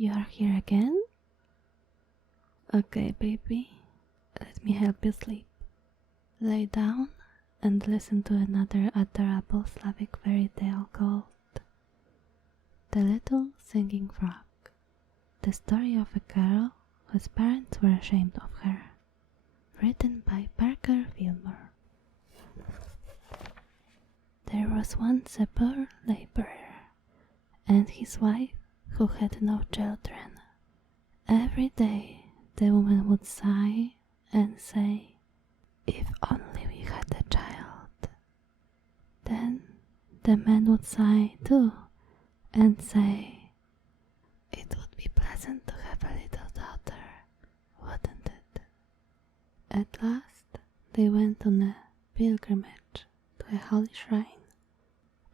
You are here again? Okay, baby, let me help you sleep. Lay down and listen to another adorable Slavic fairy tale called The Little Singing Frog. The story of a girl whose parents were ashamed of her. Written by Parker Fillmore. There was once a poor laborer and his wife who had no children. Every day the woman would sigh and say, "If only we had a child." Then the man would sigh too and say, "It would be pleasant to have a little daughter, wouldn't it?" At last they went on a pilgrimage to a holy shrine,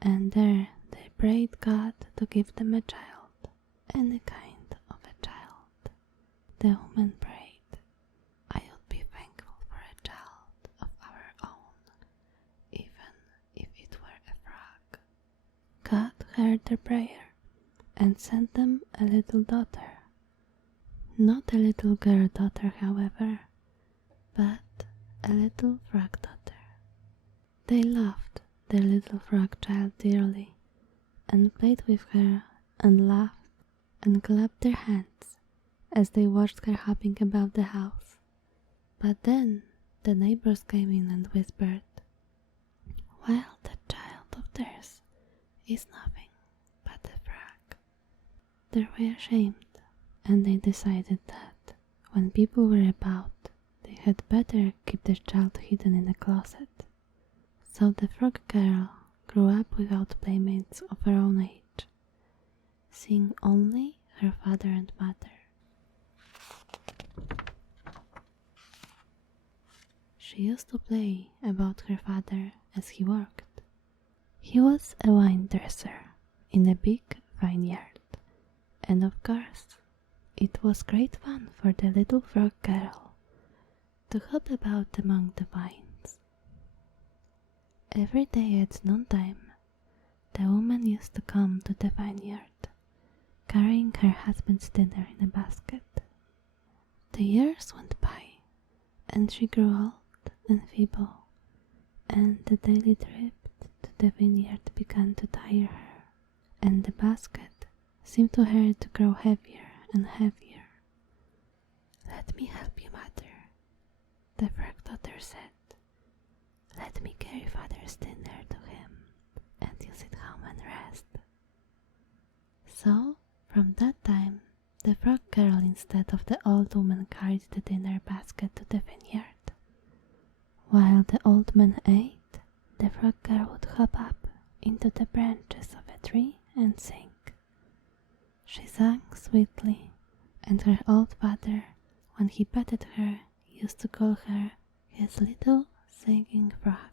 and there they prayed God to give them a child, any kind of a child. The woman prayed, "I would be thankful for a child of our own, even if it were a frog." God heard their prayer and sent them a little daughter. Not a little girl daughter, however, but a little frog daughter. They loved their little frog child dearly, and played with her and laughed and clapped their hands as they watched her hopping about the house. But then the neighbors came in and whispered, "Well, that child of theirs is nothing but a frog." They were ashamed, and they decided that when people were about, they had better keep the child hidden in a closet. So the frog girl grew up without playmates of her own age, seeing only her father and mother. She used to play about her father as he worked. He was a wine dresser in a big vineyard, and of course it was great fun for the little frog girl to hop about among the vines. Every day at noontime, the woman used to come to the vineyard, carrying her husband's dinner in a basket. The years went by, and she grew old and feeble, and the daily trip to the vineyard began to tire her, and the basket seemed to her to grow heavier and heavier. "Let me help you, mother," the frog daughter said. "Let me carry father's dinner to him and you sit home and rest." So, from that time, the frog girl instead of the old woman carried the dinner basket to the vineyard. While the old man ate, the frog girl would hop up into the branches of a tree and sing. She sang sweetly, and her old father, when he petted her, used to call her his little singing frog.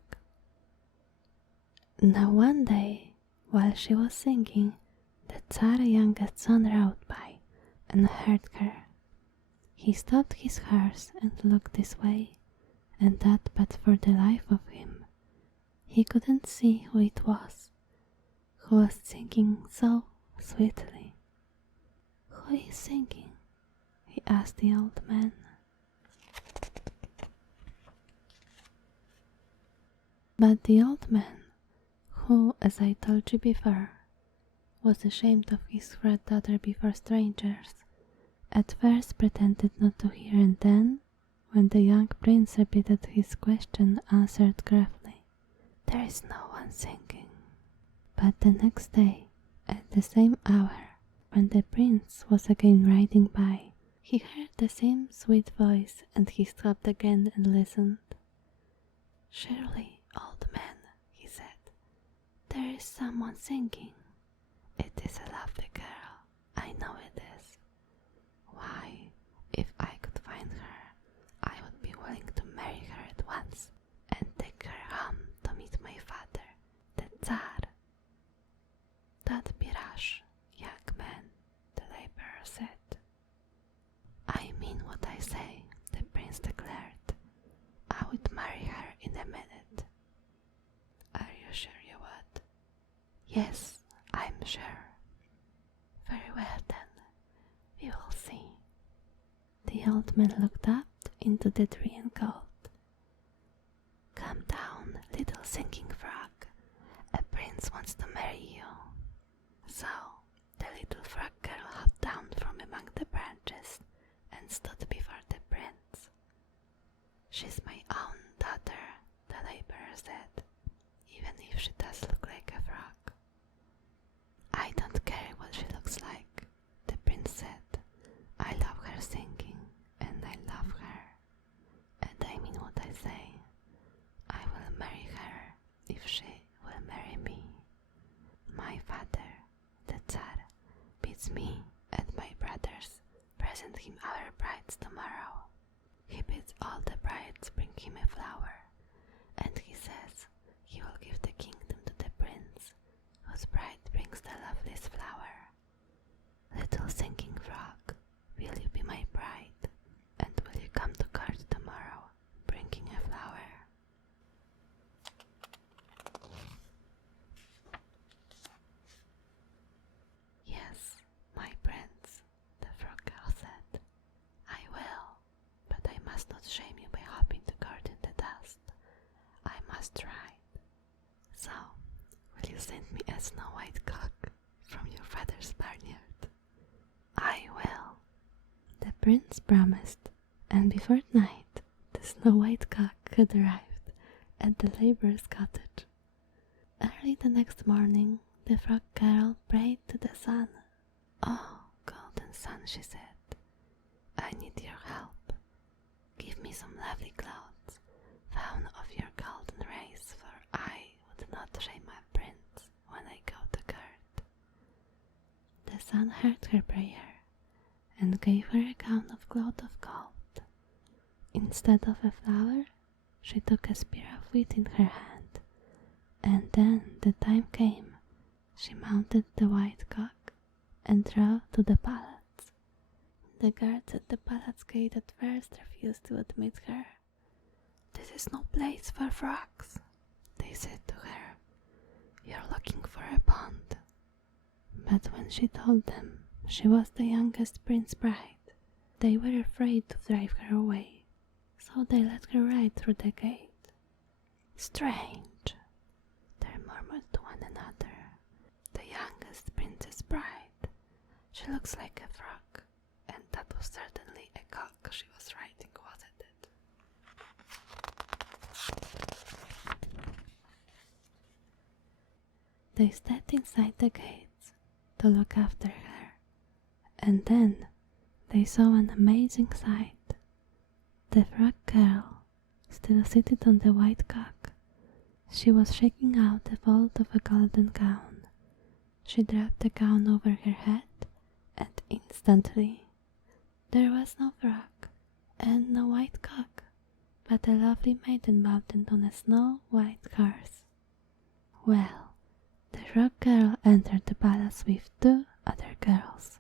Now one day, while she was singing, the Tsar's youngest son rode by and heard her. He stopped his horse and looked this way and that, but for the life of him he couldn't see who it was who was singing so sweetly. "Who is singing?" he asked the old man. But the old man, who, as I told you before, was ashamed of his frog daughter before strangers, at first pretended not to hear, and then, when the young prince repeated his question, answered gruffly, "There is no one singing." But the next day, at the same hour, when the prince was again riding by, he heard the same sweet voice, and he stopped again and listened. "Surely, old man," he said, "there is someone singing. It is a lovely girl, I know it is. Why, if I could find her, I would be willing to marry her at once and take her home to meet my father, the Tsar." "Don't be rash, young man," the laborer said. "I mean what I say," the prince declared. "I would marry her in a minute." "Are you sure you would?" "Yes, I'm sure." "Very well then, The old man looked up into the tree and called, "Come down, little singing frog. A prince wants to marry you." So the little frog girl hopped down from among the branches and stood before the prince. "She's my own daughter," the laborer said, "even if she does look like a frog." "I don't care what she looks like," the prince said. "I love her singing, and I love her. And I mean what I say. I will marry her if she will marry me. My father, the Tsar, bids me and my brothers present him our brides tomorrow. He bids all the brides bring him a flower, and he says he will give the kingdom to the prince whose bride brings the loveliest flower. Little singing frog, will you be my bride, and will you come to court tomorrow, bringing a flower?" "Yes, my prince," the frog girl said. "I will, but I must not shame you by hopping to court in the dust. I must try. So, will you send me a snow-white cock from your father's barnyard?" "I will," the prince promised, and before night the snow-white cock had arrived at the laborer's cottage. Early the next morning the frog girl prayed to the sun. "Oh, golden sun," she said, "I need your help. Give me some lovely clothes, found of your golden rays, for I would not shame my prince when I go to court." The sun heard her prayer and gave her a gown of cloth of gold. Instead of a flower, she took a spear of wheat in her hand, and then the time came. She mounted the white cock and drove to the palace. The guards at the palace gate at first refused to admit her. "This is no place for frogs," they said to her. "You're looking for a pond." But when she told them she was the youngest prince's bride, they were afraid to drive her away, so they let her ride through the gate. "Strange," they murmured to one another. "The youngest prince's bride. She looks like a frog, and that was certainly a cock she was riding, wasn't it?" They stepped inside the gates to look after her, and then they saw an amazing sight. The frog girl still seated on the white cock. She was shaking out the fold of a golden gown. She dropped the gown over her head, and instantly there was no frog and no white cock, but a lovely maiden mounted on a snow-white horse. Well, the frog girl entered the palace with 2 other girls,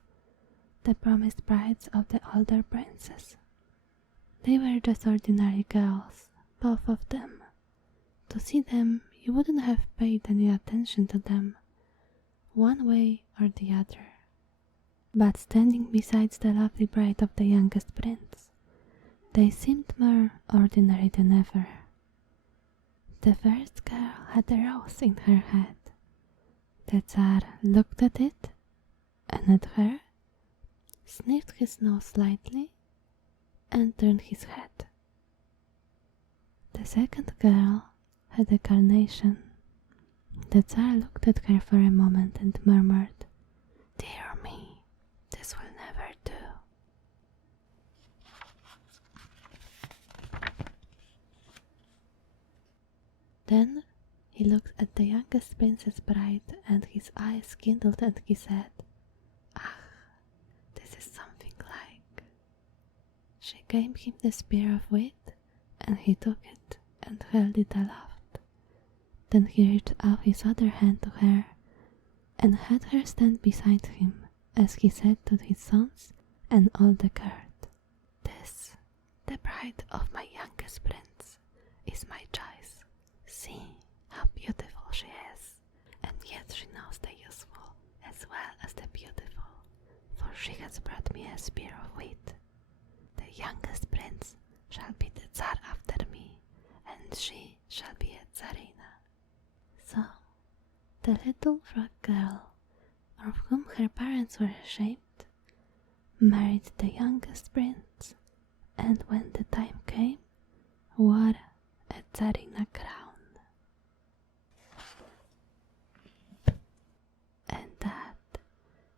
the promised brides of the older princess. They were just ordinary girls, both of them. To see them, you wouldn't have paid any attention to them, one way or the other. But standing beside the lovely bride of the youngest prince, they seemed more ordinary than ever. The first girl had a rose in her head. The Tsar looked at it and at her, sniffed his nose slightly, and turned his head. The second girl had a carnation. The Tsar looked at her for a moment and murmured, "Dear me, this will never do." Then he looked at the youngest princess bride, and his eyes kindled, and he said, "Ah, this is something like." She gave him the spear of wheat, and he took it and held it aloft. Then he reached out his other hand to her and had her stand beside him as he said to his sons and all the court, "This, the bride of my youngest prince, is my choice. See how beautiful she is, and yet she knows the useful as well as the beautiful, for she has brought me a spear of wheat." The youngest prince shall be the Tsar after me, and she shall be a Tsarina. So, the little frog girl, of whom her parents were ashamed, married the youngest prince, and when the time came, wore a Tsarina crown. And that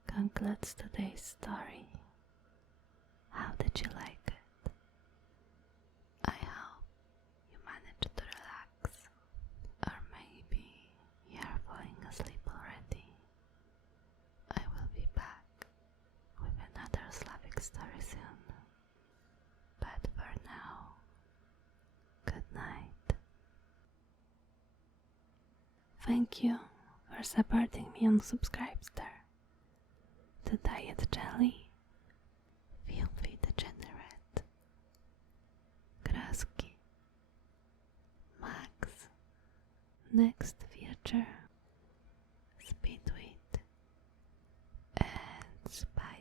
concludes today's story. How did you like it? I hope you managed to relax, or maybe you are falling asleep already. I will be back with another Slavic story soon. But for now, good night. Thank you for supporting me on Subscribestar. To DietJelly, FilthyDegenerate, Grosky, Max, Nextfuture, Speedweed, and Spy.